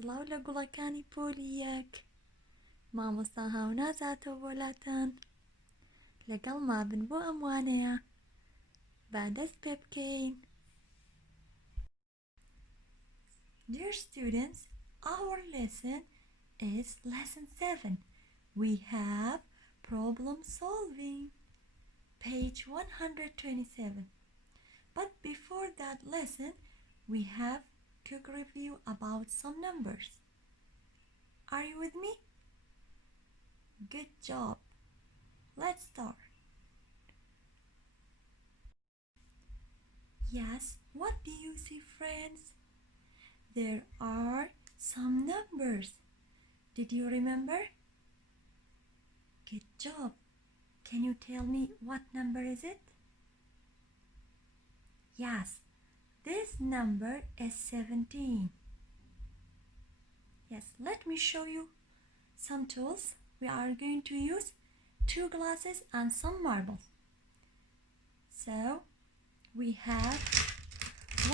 سڵاو لە گوڵەکانی پۆلی یەک مامۆستا هاوناز هاتەوە بۆلاتان لەگەڵ مابن بۆ ئەم وانەیە با دەست پێ بکەین. Dear students, our lesson is lesson 7. We have problem solving, page 127. But before that lesson, we have quick review about some numbers. Are you with me? Good job. Let's start. Yes, what do you see, friends? There are some numbers. Did you remember? Good job. Can you tell me what number is it? Yes, this number is 17. Yes, let me show you some tools. We are going to use 2 glasses and some marbles. So, we have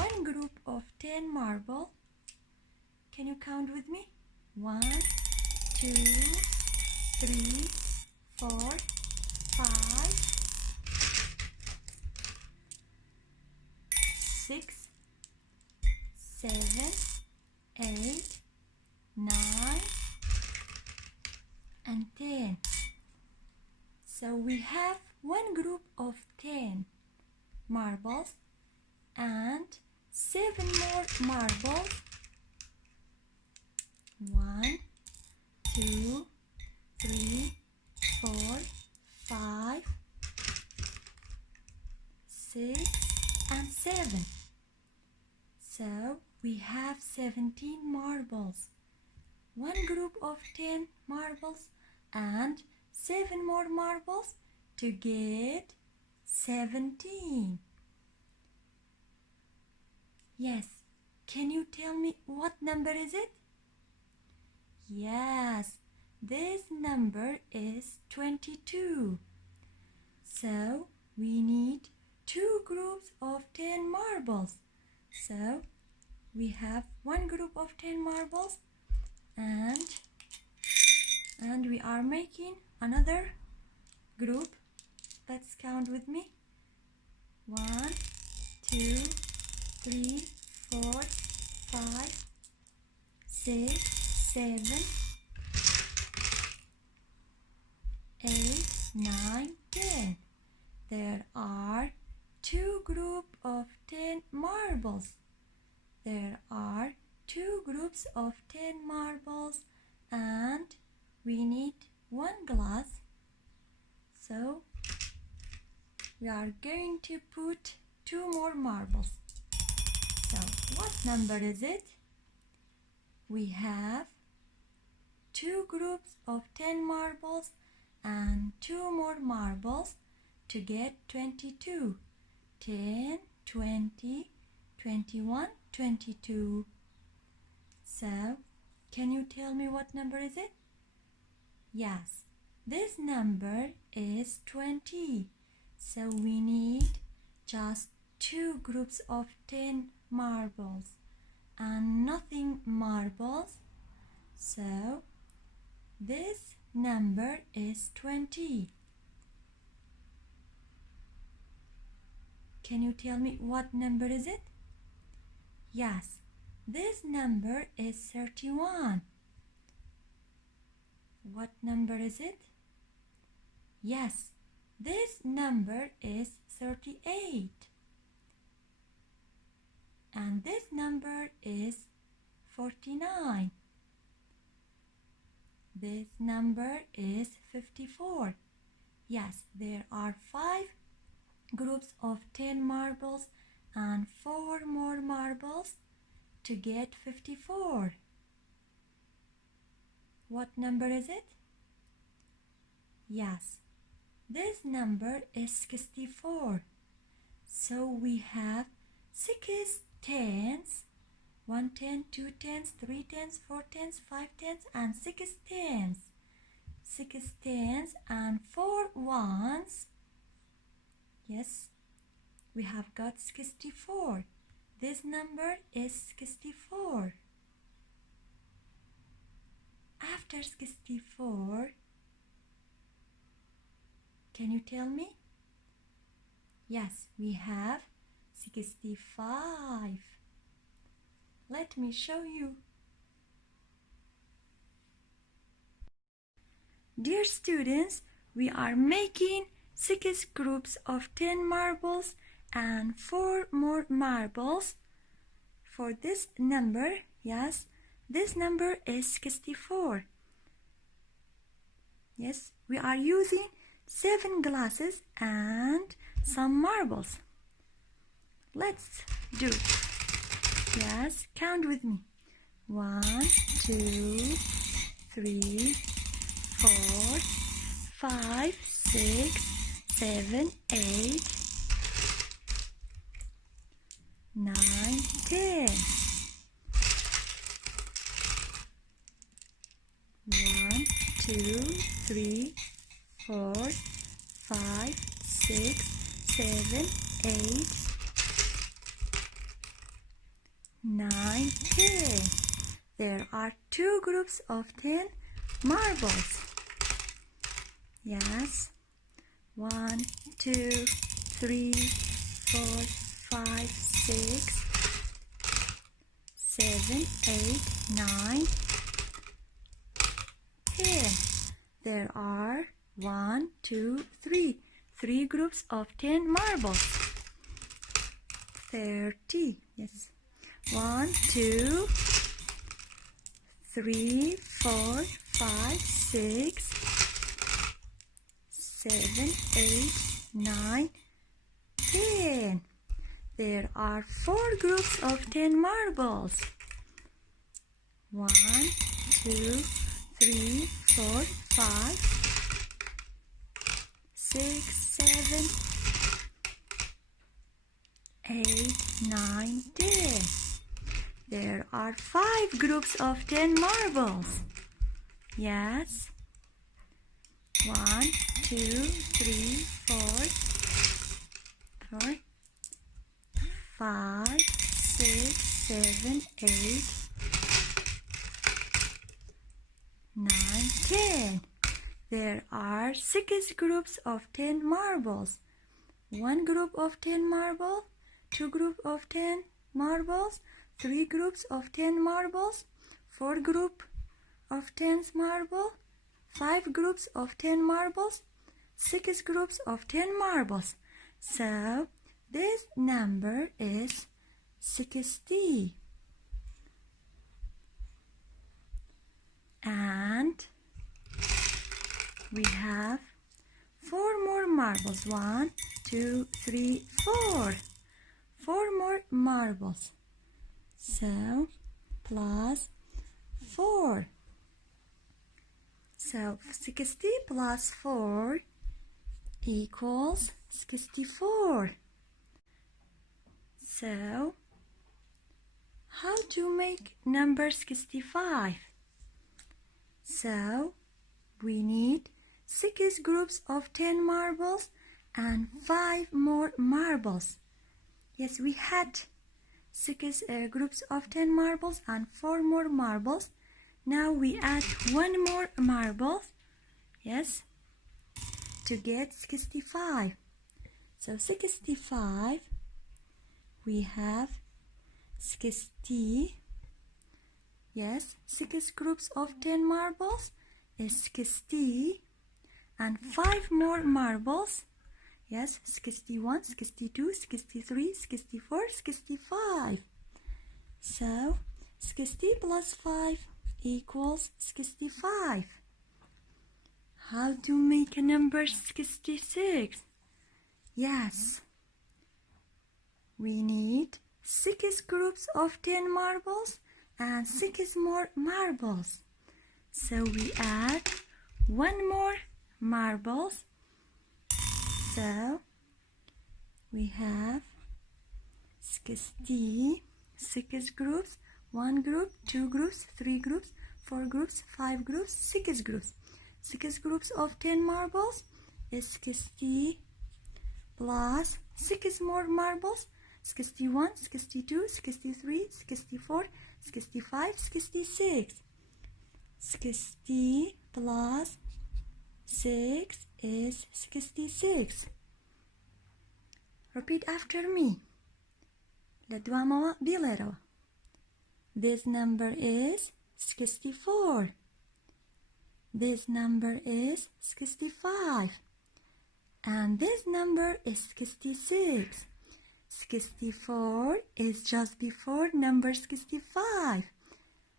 one group of 10 marbles. Can you count with me? 1, 2, 3, 4, 5, 6, 7, 8, 9, and 10. So we have one group of 10 marbles and 7 more marbles. 1, 2, 3, 4, 5, 6, and 7. So we have 17 marbles. One group of 10 marbles and 7 more marbles to get 17. Yes, can you tell me what number is it? Yes, this number is 22. So we need 2 groups of 10 marbles. So we have one group of 10 marbles and we are making another group. Let's count with me. 1, 2, 3, 4, 5, 6, 7, 8, 9, 10. There are 2 groups of 10 marbles. There are 2 groups of 10 marbles and we need 1 glass. So we are going to put 2 more marbles. So what number is it? We have 2 groups of 10 marbles and 2 more marbles to get 22. 10, 20, 21, 22. So, can you tell me what number is it? Yes, this number is 20. So we need just 2 groups of 10 marbles and nothing marbles. So, this number is 20. Can you tell me what number is it? Yes, this number is 31. What number is it? Yes, this number is 38. And this number is 49. This number is 54. Yes, there are 5 groups of 10 marbles and 4 more marbles to get 54. What number is it? Yes, this number is 64. So we have 6 tens, 1 10, 2 tens, 3 tens, 4 tens, 5 tens, and 6 tens. 6 tens and 4 ones. Yes, we have got 64. This number is 64. after 64, can you tell me? Yes, we have 65. Let me show you. Dear students, we are making 6 groups of 10 marbles and 4 more marbles for this number. Yes, this number is 64. Yes, we are using 7 glasses and some marbles. Let's do it. Yes, count with me. 1, 2, 3, 4, 5, 6, 7, 8, 9, 10. 1, 2, 3, 4, 5, 6, 7, 8, 9, 10. There are 2 groups of 10 marbles. Yes. 1, 2, 3, 4, 5, 6, 7, 8, 9, 10. There are 1, 2, 3 groups of 10 marbles. 30. Yes. 1, 2, 3, 4, 5, 6, 7, 8, 9, 10. There are 4 groups of 10 marbles. 1, 2, 3, 4, 5, 6, 7, 8, 9, 10. There are 5 groups of 10 marbles. Yes. 1, 2, 3, 4, 5, 6, 7, 8, 9, 10. There are 6 groups of 10 marbles. 1 group of 10 marbles, 2 groups of 10 marbles, 3 groups of 10 marbles, 4 groups of 10 marbles, 5 groups of 10 marbles, 6 groups of 10 marbles. So this number is 60. And we have 4 more marbles. 1, 2, 3, 4. 4 more marbles. So plus 4. So 60 plus 4 equals 64. So how to make number 65? So we need 6 groups of 10 marbles and 5 more marbles. Yes, we had 6 groups of 10 marbles and 4 more marbles. Now we add 1 more marble. Yes, to get 65. So 65, we have 60. Yes, 6 groups of 10 marbles is 60 and 5 more marbles. Yes, 61, 62, 63, 64, 65. So 60 plus 5 equals 65. How to make a number 66? Yes, we need 6 groups of 10 marbles and 6 more marbles. So we add 1 more marbles. So we have 60, 6 groups, 1 group, 2 groups, 3 groups, 4 groups, 5 groups, 6 groups. 6 groups of 10 marbles is 60 plus 6 more marbles, 61, 62, 63, 64, 65, 66. 60 plus 6 is 66. Repeat after me. لدوامەوە بیڵێرەوە. This number is 64. This number is 65. And this number is 66. 64 is just before number 65.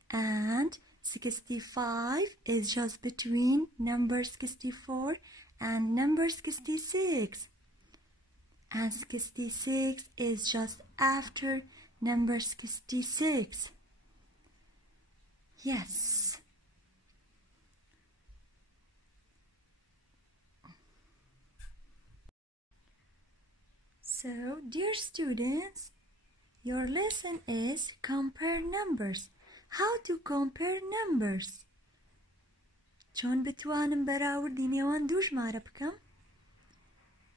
And 65 is just between number 64 and number 66. And 66 is just after number 66. Yes. So, dear students, your lesson is compare numbers. How to compare numbers? چۆن بتوانم بەراوردی نێوان دوو ژمارە بکەم؟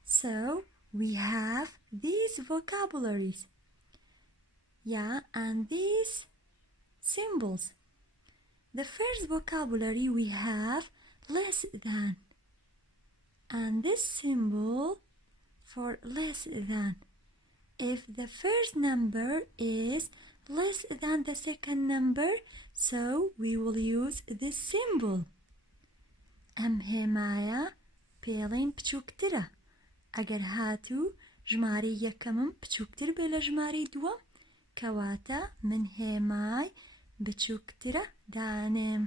So, we have these vocabularies. Yeah, and these symbols. The first vocabulary we have less than. And this symbol for less than. If the first number is less than the second number, so we will use this symbol. ئەم هێمایە پێڵێن بچووکترە. ئەگەر هاتوو ژمارەی یەکەمم بچووکتر بێ لە ژمارەی دووەم، کەواتە من هێمای بچووکترە دانێم.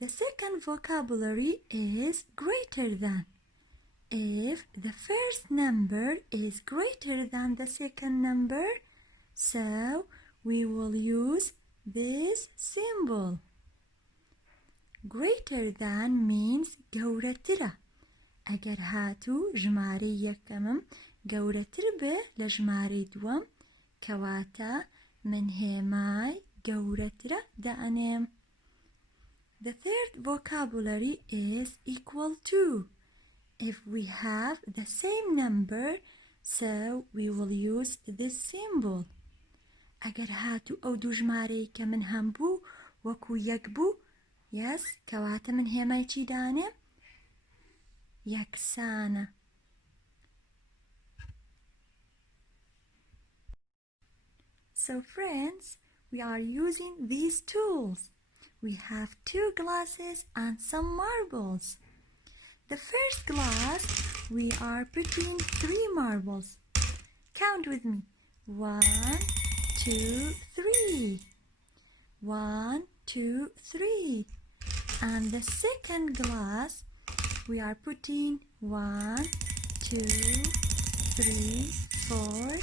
The second vocabulary is greater than. If the first number is greater than the second number, so we will use this symbol. Greater than means گەورەترە. ئەگەر هاتوو ژمارەی یەکەمم گەورەتر بێ لە ژمارەی دووەم، کەواتە من هێمای گەورەترە دەئەنێم. The third vocabulary is equal to. If we have the same number, so we will use this symbol. ئەگەر هاتوو ئەو دوو ژمارەی کە من هەم بوو وەکو یەک بوو، yes، کەواتە من هێمای چی دانێم؟ یەکسانە. So friends, we are using these tools. We have 2 glasses and some marbles. The first glass, we are putting 3 marbles. Count with me. 1, 2, 3. 1, 2, 3. And the second glass, we are putting 1, 2, 3, 4,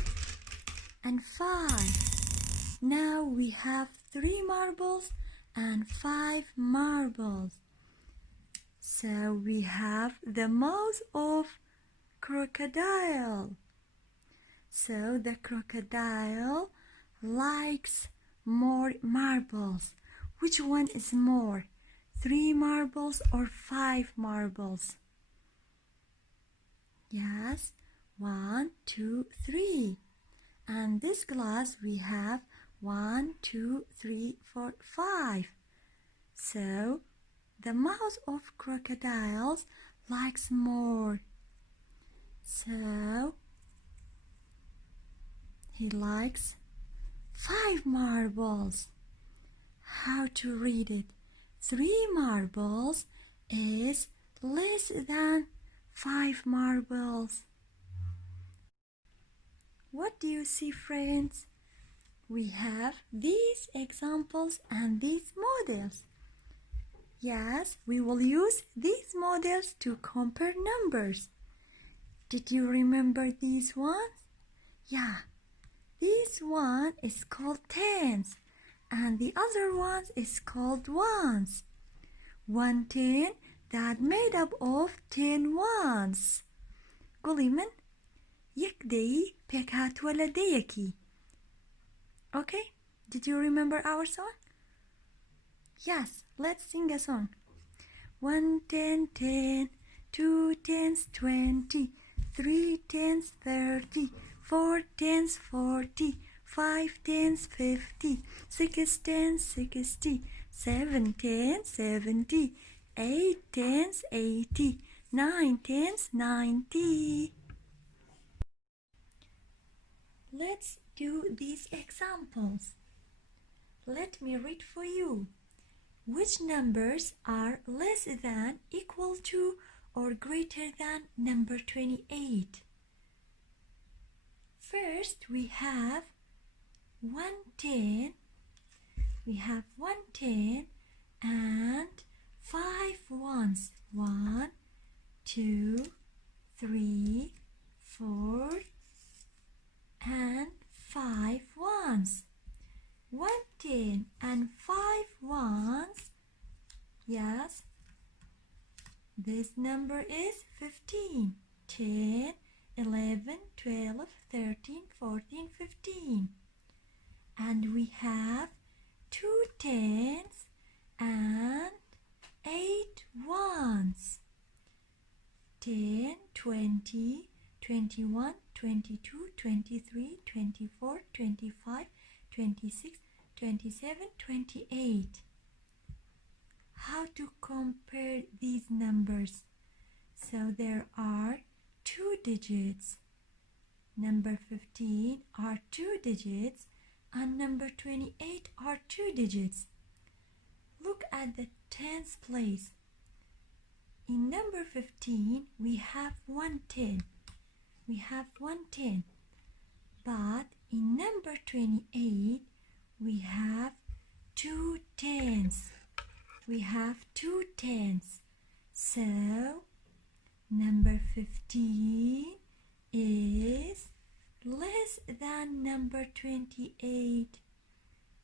and 5. Now we have 3 marbles and 5 marbles. So we have the mouth of crocodile. So the crocodile likes more marbles. Which one is more? 3 marbles or 5 marbles? Yes, 1, 2, 3. And this glass we have 1, 2, 3, 4, 5. So the mouth of crocodiles likes more. So he likes 5 marbles. How to read it? 3 marbles is less than 5 marbles. What do you see, friends? We have these examples and these models. Yes, we will use these models to compare numbers. Did you remember these ones? Yeah, this one is called tens and the other one is called ones. 1 10 that made up of 10 ones. قولي من يك دي پێک هاتووە لە دەیەکی. Okay, did you remember our song? Yes, let's sing a song. 1 10 10, 2 10s 20, 3 10s 30, 4 10s 40, 5 10s 50, 6 10s 60, 7 tens 70, 8 tens 80, 9 tens 90. Let's do these examples. Let me read for you. Which numbers are less than, equal to, or greater than number 28? First, we have 110. We have 110 and 5 ones. 1, 2, 3, 4, and 5 ones. 110 and 5 ones. Yes, this number is 15. 10, 11, 12, 13, 14, 15. And we have 2 tens and 8 ones. 10, 20, 21, 22, 23, 24, 25, 26, 27, 28. How to compare these numbers? So there are 2 digits. Number 15 are 2 digits and number 28 are 2 digits. Look at the tens place. In number 15 we have 110. We have 110. But in number 28 we have 2 tens. We have 2 tens. So number 15 is less than number 28.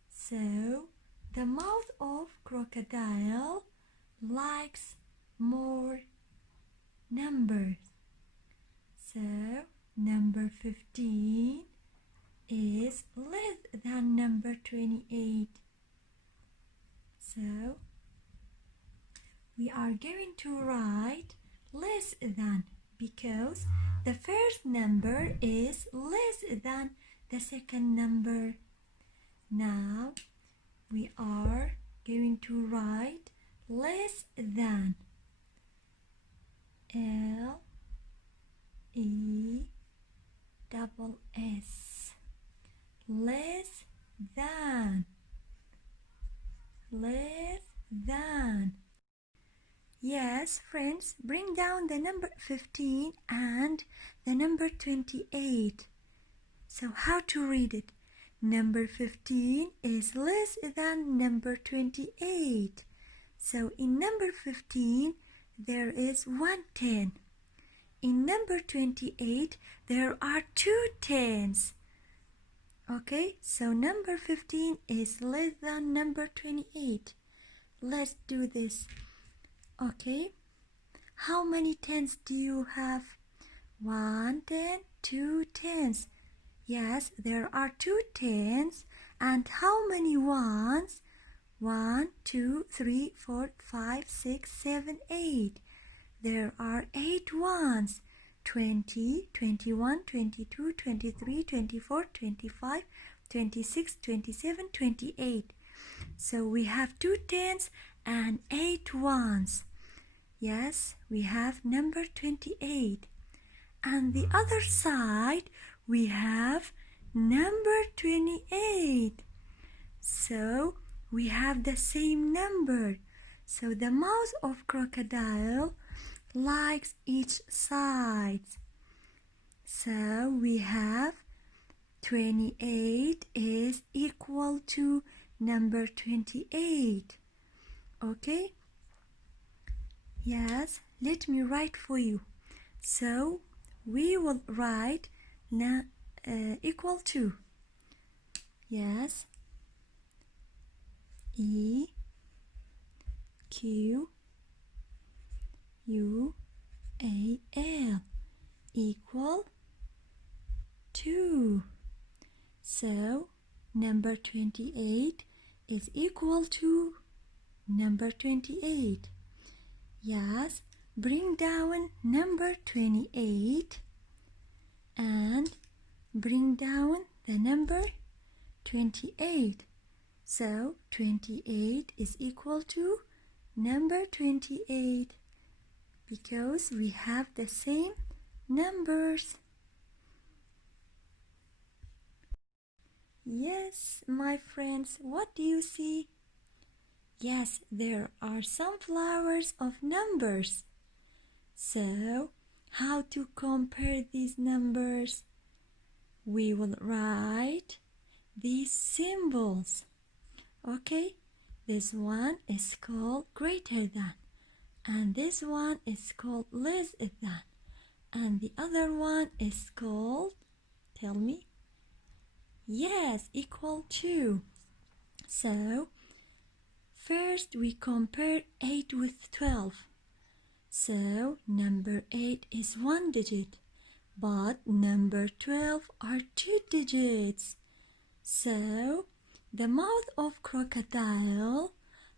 So the mouth of crocodile likes more numbers. So number 15 is less than number 28. So we are going to write less than because the first number is less than the second number. Now we are going to write less than. L-E-S-S. Less than. Less than. Yes, friends, bring down the number 15 and the number 28. So how to read it? Number 15 is less than number 28. So in number 15 there is 110. In number 28 there are 2 tens. Okay, so number 15 is less than number 28. Let's do this. Okay, how many tens do you have? 1 10, 2 tens. Yes, there are 2 tens. And how many ones? 1, 2, 3, 4, 5, 6, 7, 8. There are 8 ones. 20, 21, 22, 23, 24, 25, 26, 27, 28. So we have 2 tens and 8 ones. Yes, we have number 28. And the other side, we have number 28. So we have the same number. So the mouth of crocodile likes each side. So we have 28 is equal to number 28. Okay? Yes, let me write for you. So we will write equal to. Yes. E Q U A L equal to. So number 28 is equal to number 28. Yes, bring down number 28 and bring down the number 28. So 28 is equal to number 28 because we have the same numbers. Yes, my friends, what do you see? Yes, there are some flowers of numbers. So, how to compare these numbers? We will write these symbols. Okay, this one is called greater than, and this one is called less than, and the other one is called, tell me? Yes, equal to. So, first we compare 8 with 12. So, number 8 is 1 digit, but number 12 are 2 digits. So, the mouth of crocodile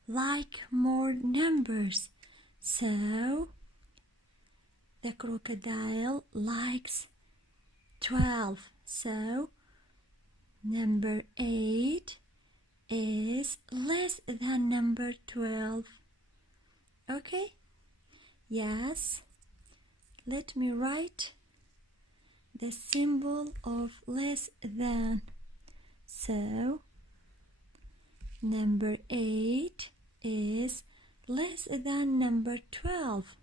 like more numbers. So, the crocodile likes 12. So, number 8 is less than number 12. Okay? Yes. Let me write the symbol of less than. So, number 8 is less than number 12.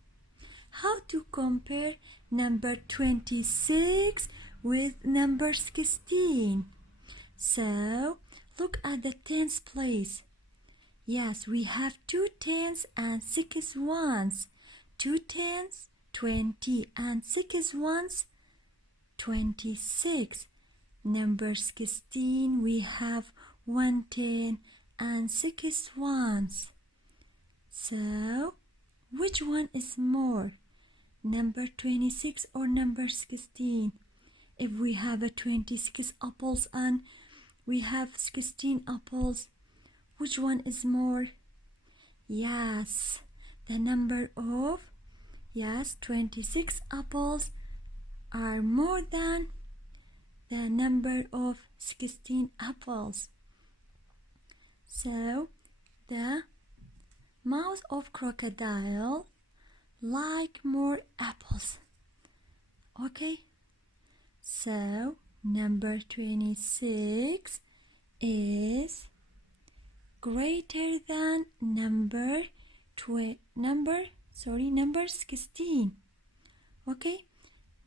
How to compare number 26 with number 16? So, look at the tens place. Yes, we have 2 tens and 6 ones. 2 tens, 20, and 6 ones, 26. Number 16, we have 1 10 and 6 ones. So, which one is more? Number 26 or number 16? If we have a 26 apples and we have 16 apples, which one is more? Yes, the number of, 26 apples are more than the number of 16 apples. So, the mouth of crocodile like more apples. Okay? So, number 26 is greater than number 16. Okay?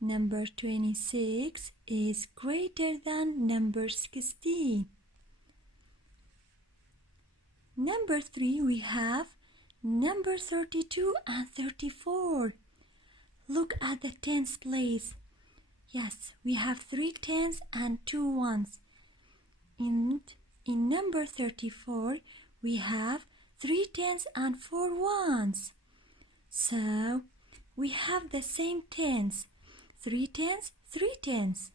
Number 26 is greater than number 16. Number 3, we have number 32 and 34. Look at the tens place. Yes, we have 3 tens and 2 ones. In number 34, we have 3 tens and 4 ones. So, we have the same tens. 3 tens, 3 tens.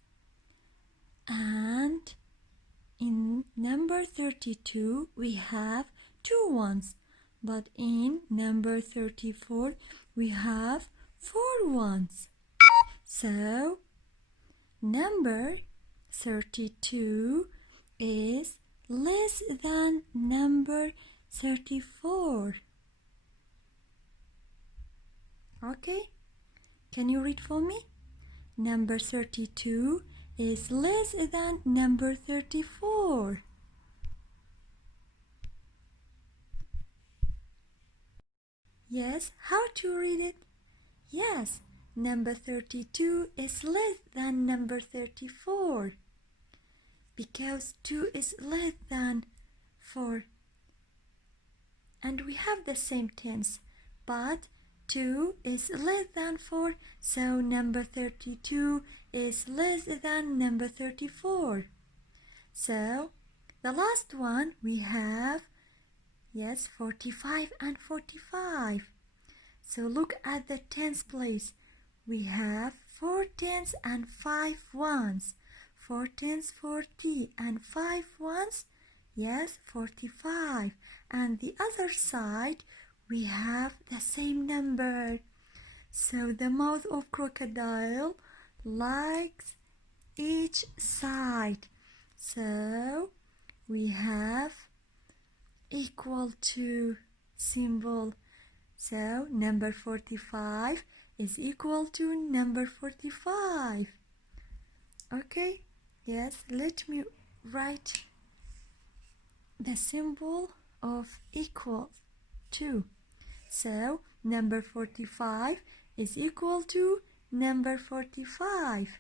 And in number 32, we have 2 ones. But in number 34, we have 4 ones. So, number 32 is less than number 34. Okay? Can you read for me? Number 32 is less than number 34. Yes, how to read it? Yes, number 32 is less than number 34 because 2 is less than 4. And we have the same tens, but 2 is less than 4, so number 32 is less than number 34. So, the last one we have, 45 and 45. So look at the tens place. We have 4 tens and 5 ones. 4 tens, 40, and 5 ones, 45. And the other side, we have the same number. So the mouth of crocodile likes each side. So we have equal to symbol. So number 45 is equal to number 45. Okay, yes, let me write the symbol of equal to. So number 45 is equal to number 45.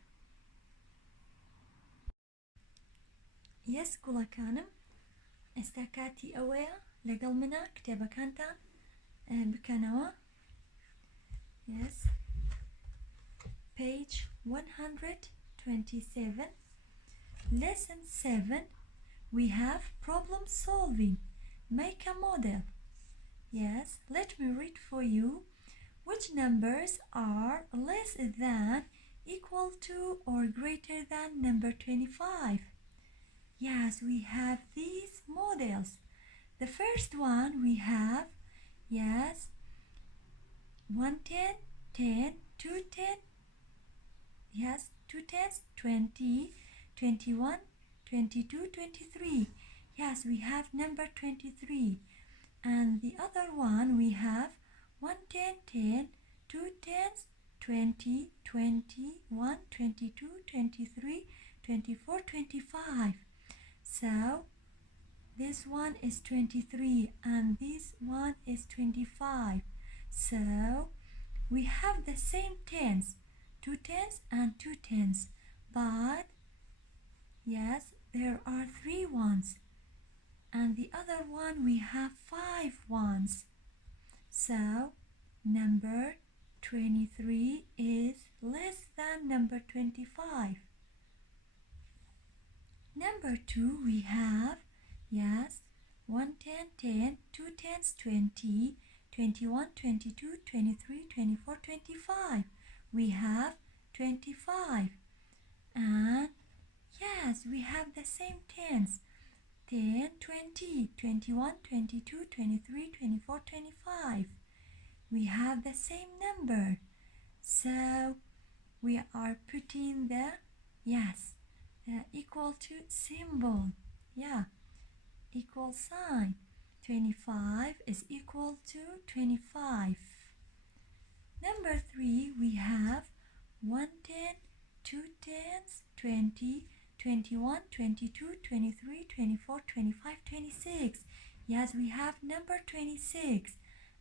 Yes, گوڵەکانم ئێستا کاتی ئەوەیە لەگەڵ منە کتێبەکانتان بکەنەوە. Yes, page 127, lesson 7. We have problem solving. Make a model. Yes, let me read for you. Which numbers are less than, equal to, or greater than number 25? Yes, we have these models. The first one we have, yes, 1 10, 10, 2 10, yes, 2 10s, 20, 21, 22, 23. Yes, we have number 23. And the other one we have 1 10, 10, 2 10s, 20, 21, 22, 23, 24, 25. So this one is 23 and this one is 25. So we have the same tens, 2 10s and 2 10s, but yes, there are 3 ones, and the other one we have 5 ones. So number 23 is less than number 25. Number 2 we have, yes, 1 10, 10, 2 10s, 20, 21, 22, 23, 24, 25. We have 25. And yes, we have the same tens. 10, 20, 21, 22, 23, 24, 25. We have the same number. So we are putting the, yes, the equal to symbol. Yeah, equal sign. 25 is equal to 25. Number 3 we have 1 10, 2 10s, 20, 21, 22, 23, 24, 25, 26. Yes, we have number 26.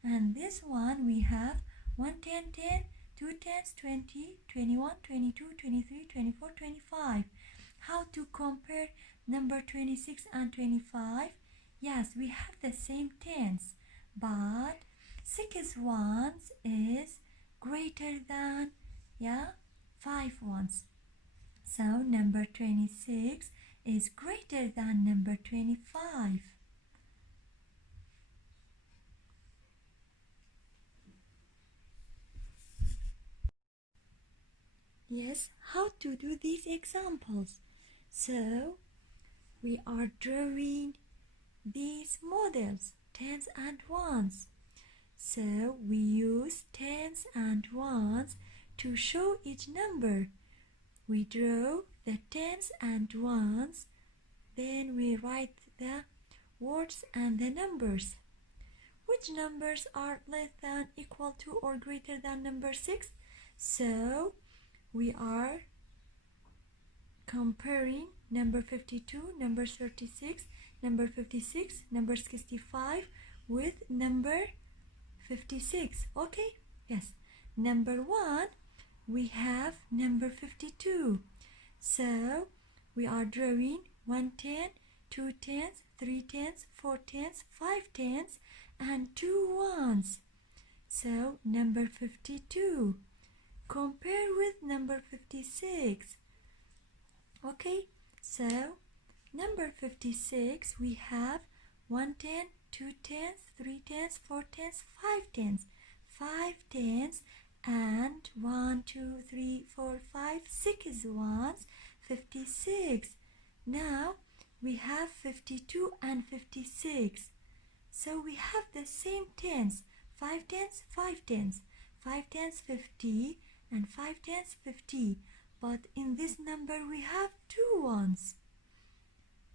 And this one we have 1 10, 10, 2 10s, 20, 21, 22, 23, 24, 25. How to compare number 26 and 25? Yes, we have the same tens, but 6 ones is greater than, yeah, 5 ones. So number 26 is greater than number 25. Yes, how to do these examples? So we are drawing these models, tens and ones. So we use tens and ones to show each number. We draw the tens and ones, then we write the words and the numbers. Which numbers are less than, equal to, or greater than number 6? So we are comparing number 52, number 36, number 56, number 65 with number 56. Okay? Yes. Number 1, we have number 52. So we are drawing 1 10, 2 10s, 3 10s, 4 10s, 5 10s, and 2 ones. So number 52. Compare with number 56. Okay, so number 56 we have 1 10, 2 10s, 3 10s, 4 10s, 5 10s, 5 10s, and 1 2 3 4 5 6 ones, 56. Now we have 52 and 56. So we have the same tens, 5 tens, 5 tens, 5 tens 50 and 5 tens 50. But in this number we have 2 ones,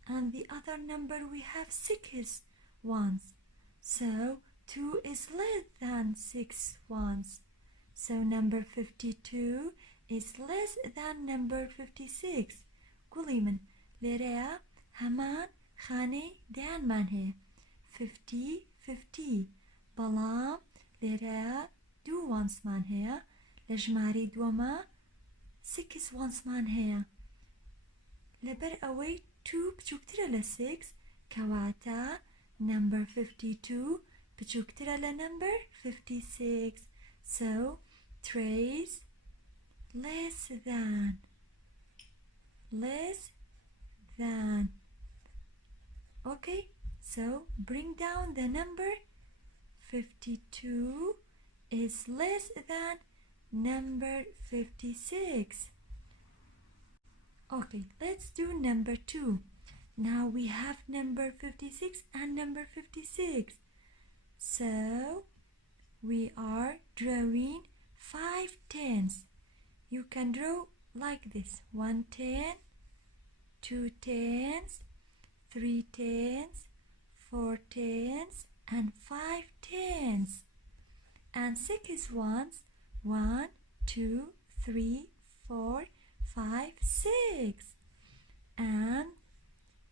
and the other number we have 6 ones. So 2 is less than 6 ones. So number 52 is less than number 56. گوڵی من لێرەیە هەمان خانەی دەیانمان هەیە 50 بەڵام لێرەیە 2 وانسمان هەیە لە ژمارەی دووەمە 6 وانسمان هەیە لەبەر ئەوەی 2 بچووکترە لە 6 کەواتە number 52 بچووکترە لە number 56. So 3 less than. Okay, so bring down the number 52 is less than number 56. Okay, let's do number 2. Now we have number 56 and number 56. So we are drawing 5 tens. You can draw like this: 1 10, 2 tens, 3 tens, 4 tens, and 5 tens. And 6 ones: 1, 2, 3, 4, 5, 6. And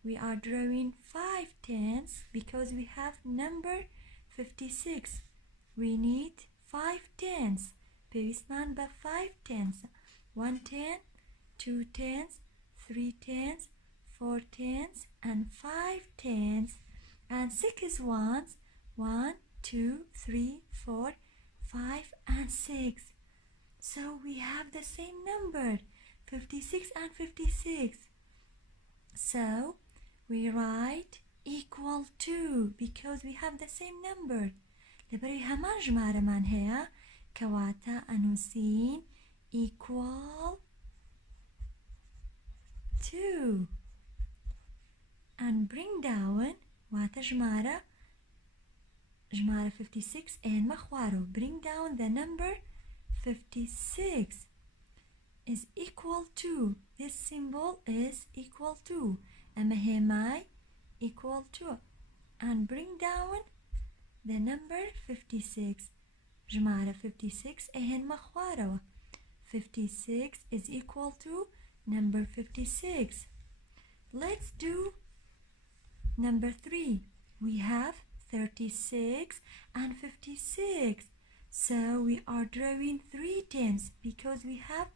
we are drawing 5 tens because we have number 56. We need 5 tens. پێویستمان بە 5 tens. 1 10, 2 tens, 3 tens, 4 tens, and 5 tens. And 6 ones: 1, 2, 3, 4, 5, and 6. So we have the same number, 56 and 56. So we write equal to because we have the same number. لەبەری هەمان ژمارەمان هەیە کەواتە ئەنووسین equal to and bring down واتە ژمارە 56 ئێنمە خوارەوە. Bring down the number 56 is equal to. This symbol is equal to. ئەمە هێمای equal to and bring down the number 56. ژمارە 56 ئەهێنمە خوارەوە. 56 is equal to number 56. Let's do number 3. We have 36 and 56. So we are drawing 3 tens because we have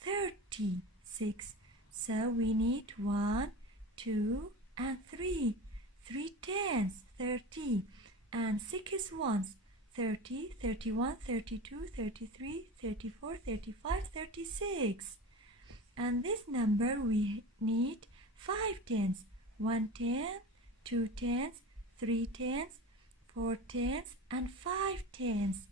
36. So we need 1, 2, and 3. 3 tens, 30. And 6 ones: 30, 31, 32, 33, 34, 35, 36. And this number we need 5 tens: 1 10, 2 tens, 3 tens, 4 tens, and 5 tens.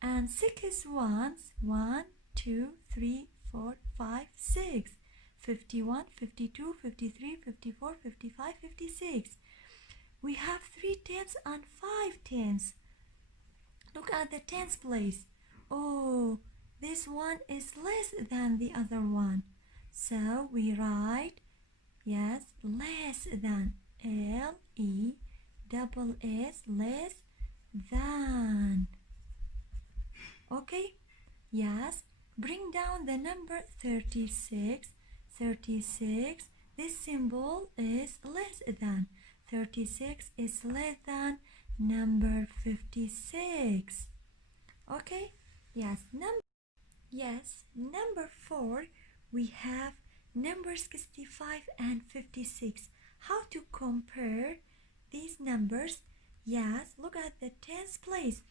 And 6 ones: 1, 2, 3, 4, 5, 6. 51, 52, 53, 54, 55, 56. We have 3 tens and 5 tens. Look at the tens place. Oh, this one is less than the other one. So we write, yes, less than. L-E-S-S, less than. Okay? Yes. Bring down the number 36. 36. This symbol is less than. 36 is less than number 56. Okay? Yes. Number 4, we have number 65 and 56. How to compare these numbers? Yes, look at the tens place.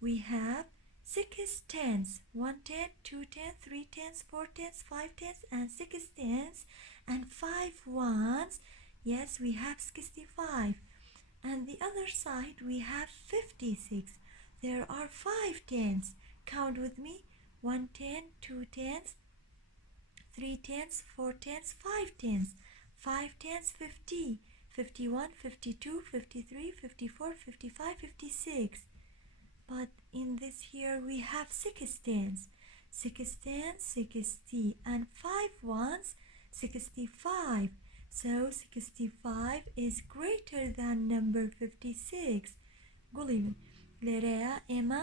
We have 6 tens: 1 10, 2 10, 3 tens, 4 tens, 5 tens, and 6 tens, and 5 ones. Yes, we have 65. And the other side we have 56. There are 5 tens. Count with me: 1 10, 2 tens, 3 tens, 4 tens, 5 tens, 5 tens, 50, 51, 52, 53, 54, 55, 56. But in this here we have 6 tens. 6 tens, 60, and 5 ones, 65. So 65 is greater than number 56. قولي من لێرەیە ئێمە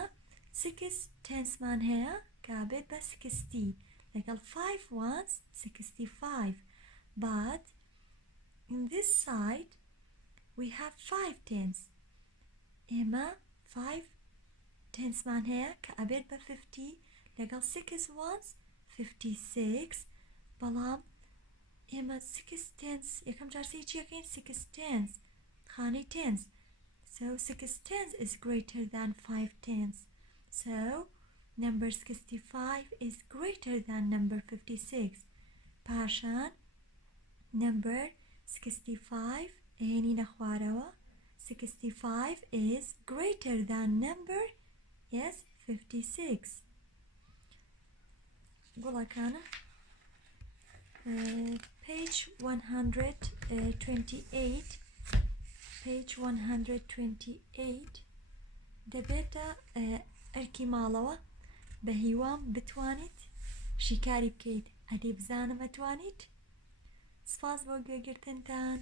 6 تێنسمان هەیە کابێت بە 60 لەگەڵ 5 ones 65 but in this side we have 5 tens ئێمە 5 تێنسمان هەیە کە ئەبێت بە 50 لەگەڵ 6 ones 56 بەڵام ئێمە 6 tens یەکەم جارسی چیەکەین 6 tens خانەی tens so 6 tens is greater than 5 tens so number 65 is greater than number 56 پاشان number 65 هێنینە خوارەوە 65 is greater than number yes 56 گوڵەکانە page 128 page 128 دەبێتە ئەرکی ماڵەوە بە هیوام بتوانیت شیکاری بکەیت ئەدێ بزانم ئەتوانیت سپاس بۆ گوێگرتنتان